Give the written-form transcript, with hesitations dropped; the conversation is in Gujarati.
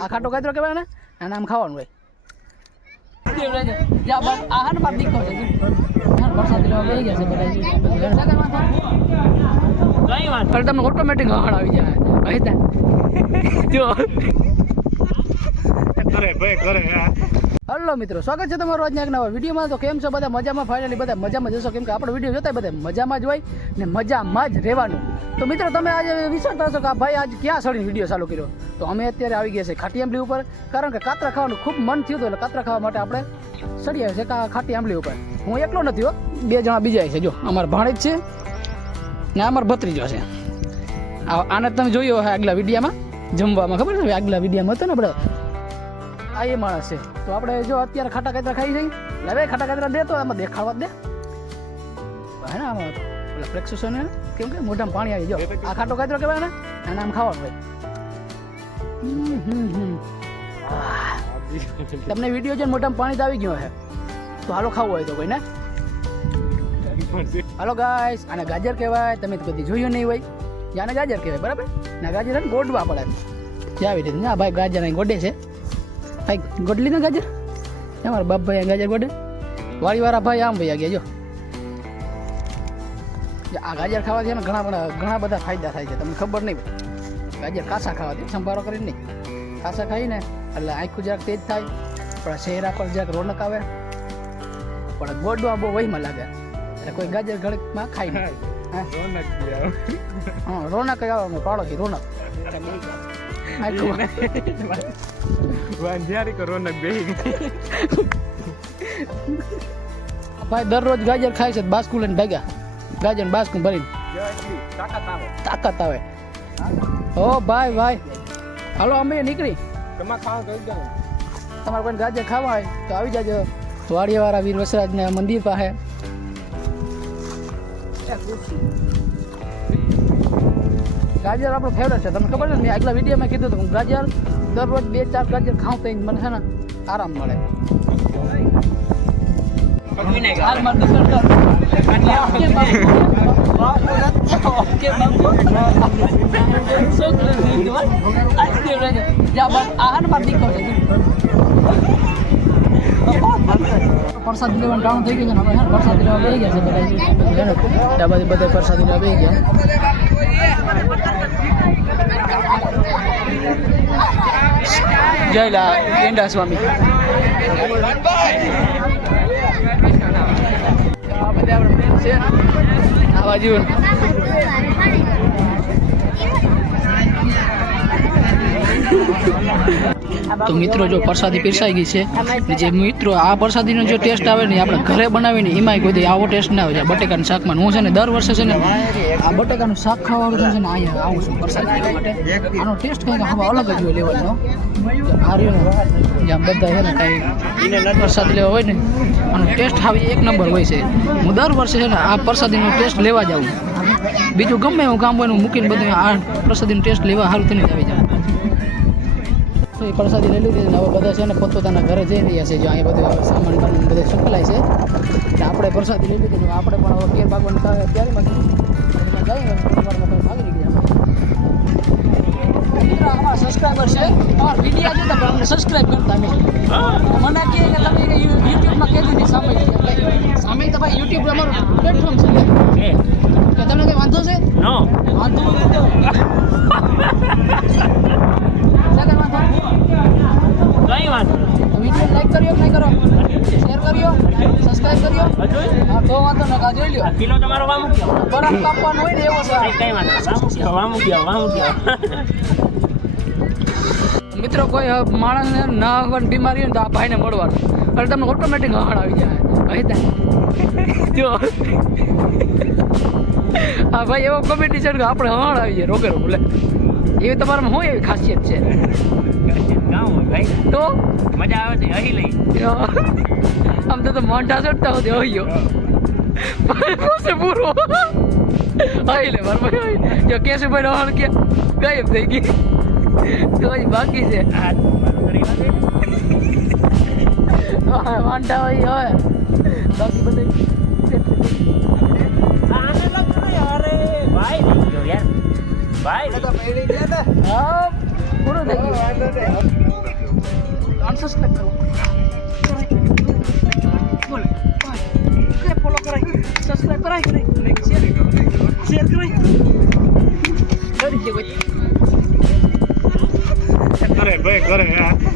આ ખાટો કાતરો કહેવાય ને અને આમ ખાવાનું હોય તમને ઓટોમેટિક હળ આવી જાય. હલો મિત્રો, સ્વાગત છે તમારું આજના એક નવા વિડીયોમાં. તો કેમ છો બધા? મજામાં? ફાઇનલી બધા મજામાં જશો, કેમ કે આપણો વિડીયો જોતા બધા મજામાં જ હોય ને મજામાં જ રહેવાનું. તો મિત્રો, તમે આજે વિચારતા હશો કે આ ભાઈ આજ ક્યાં સળીને વિડીયો ચાલુ કર્યો. તો અમે અત્યારે આવી ગયા છે ખાટી આંબલી ઉપર, કારણ કે કાતરા ખાવાનું ખૂબ મન થયું હતું. એટલે કાતરા ખાવા માટે આપણે સડી આવ્યા છે ખાટી આંબલી ઉપર. હું એકલો નથી હો, 2 જણા બીજા છે. જો અમારા ભાણેજ છે ને અમારા ભત્રીજો છે. આને તમે જોયો હે આગલા વિડીયામાં જમવામાં, ખબર છે આગલા વિડીયામાં હતો ને આપણે આ એ માણસ છે. તો આપણે જો અત્યારે ખાટા કાતરા ખાઈ જઈએ. હવે ખાટા કાતરા દે તો આમાં દેખાવા દે હે ને, આમાં પેલા પ્રેક્ષો ને કેમ કે મોઢામાં પાણી આવી. જો આ ખાટો કાતરો કહેવાય ને અને આમ ખાવાનું હોય. તમને વિડીયો જોઈને મોઢામાં પાણી તો આવી ગયો હે, તો હાલો ખાવું હોય તો કોઈ ને હાલો ગાઈસ. આને ગાજર કહેવાય, તમે તો કદી જોયું નહીં હોય. આને ગાજર કહેવાય, બરાબર ને? ગાજર ને ગોડવા પડે જે આવી રીતે. ના ભાઈ, ગાજર અહીં ગોડે છે ભાઈ, ગોડલી ને ગાજર. અમારા બાપ ભાઈ ગાજર ગોડે, વાળીવાળા ભાઈ આમ ભાઈ ગયા. જો આ ગાજર ખાવાથી ને ઘણા બધા ફાયદા થાય છે, તમને ખબર નહીં. ગાજર કાસા ખાવાથી, સંભારો કરીને નહીં, કાસા ખાઈને એટલે આંખું જરાક તેજ થાય, આપણા ચહેરા પર જરાક રોનક આવે. પણ ગોડવા બહુ વહીમાં લાગે, એટલે કોઈ ગાજર ઘડીકમાં ખાઈ નહીં. હા, રોનક જ આવે. પાડો થી રોનક ભાઈ દરરોજ ગાજર ખાય છે. બાસ્કુ લઈને ભાગ્યા, ગાજર બાસ્કુ ભરીને તાકાત આવે. ઓ ભાઈ ભાઈ, હાલો અમે નીકળી. તમારે કોઈ ગાજર ખાવા હોય તો આવી જાજો વાડિયાવાળા વીર વસરાજના મંદિર પાસે. ગાજર આપણો ફેવરેટ છે, તમને ખબર છે. મેં આગલા વિડીયોમાં કીધું હતું ગાજર દરરોજ 2-4 ગાજર ખાઉં તો મને છે ને આરામ મળે. પ્રસાદ લેવાનું ટાણું થઈ ગયું છે ને, હવે પ્રસાદ લેવા બેસી ગયા છે બધા પ્રસાદ લેવા બેસી ગયા. જય લા ગેંડા સ્વામી. આ બધા આપણે ફ્રેન્ડ છે આ બાજુ. તો મિત્રો, જો પ્રસાદી પીરસાઈ ગઈ છે. જે મિત્રો આ પ્રસાદીનો જો ટેસ્ટ આવે ને, આપણે ઘરે બનાવીને એમાંય કોઈ દે આવો ટેસ્ટ ના આવે. બટેકાનું શાકમાં હું છે ને દર વર્ષે છે ને આ બટેકાનું શાક ખાવાનું છે ને અહીંયા આવું છું પ્રસાદી લેવા માટે. આનો ટેસ્ટ કંઈક હવે અલગ જ હોય લેવાનો. આ રહ્યો જ્યાં બધા છે ને કાંઈ પ્રસાદી લેવા હોય ને, આનો ટેસ્ટ હવે 1 નંબર હોય છે. હું દર વર્ષે છે ને આ પ્રસાદીનો ટેસ્ટ લેવા જાઉં. બીજું ગમે એવું કામ હોય હું મૂકીને બધું આ પ્રસાદીનો ટેસ્ટ લેવા સારું થઈને જ આવી જાઉં. તો એ પ્રસાદી લઈ લીધી ને હવે બધા છે ને પોતપોતાના ઘરે જઈ રહ્યા છે. જો અહીંયા બધું સામાન બામાન બધું સપ્લાય છે. એટલે આપણે પ્રસાદી લઈ લીધી, આપણે પણ હવે ઘેર ભાગવાનું થાય ત્યારેમાં જઈએ ભાગી નીકળ્યા. મિત્રો, અમારા સબસ્ક્રાઈબર છે, તમારા વિડીયો જોતા પણ અમને સબસ્ક્રાઈબ કરતા નહીં. મને કહે કે તમે યુટ્યુબમાં કહેજો નહીં સામે તો ભાઈ યુટ્યુબ અમારું પ્લેટફોર્મ છે કે તમને કંઈ વાંધો છે? વાંધો વિડીયો લાઈક કર્યો કે નહીં કરો? શેર કર્યો? સબસ્ક્રાઈબ કર્યો? હા, તો વાંધો ને કા જોઈ લ્યો. કિલો તમારો વામુ ગયો, બરફ કાપવાનો હોય ને એવો છે. કઈ વાંધો વામુ ગયો. મિત્રો, કોઈ માણસને ના હોય બીમારી હોય ને તો આ ભાઈને મળવાનું, એટલે તમને ઓટોમેટિક હળ આવી જાય. જો હા ભાઈ, એવો કોમેડી છે કે આપણે હળ આવી જાય રોગે રોગ. એવી તમારામાં હોય એવી ખાસિયત છે. તો મજા આવે છે અહીં લઈ આમ તો મોંઢા ચડતા હોતી હોય પૂરો અહીં લે બરાબર. જો કેશુભાઈ રોહણ કે ગાયબ થઈ ગઈ તો બાકી છે વાંઢા હોય હવે બાકી બધું. ભાઈ પૂરું થઈ ગયું. સબસ્ક્રાઇબ કરો બોલે કરે ફોલો કરાય સબસ્ક્રાઇબ કરાય શેર કરાય કરી દે ભાઈ કરે ભાઈ કરે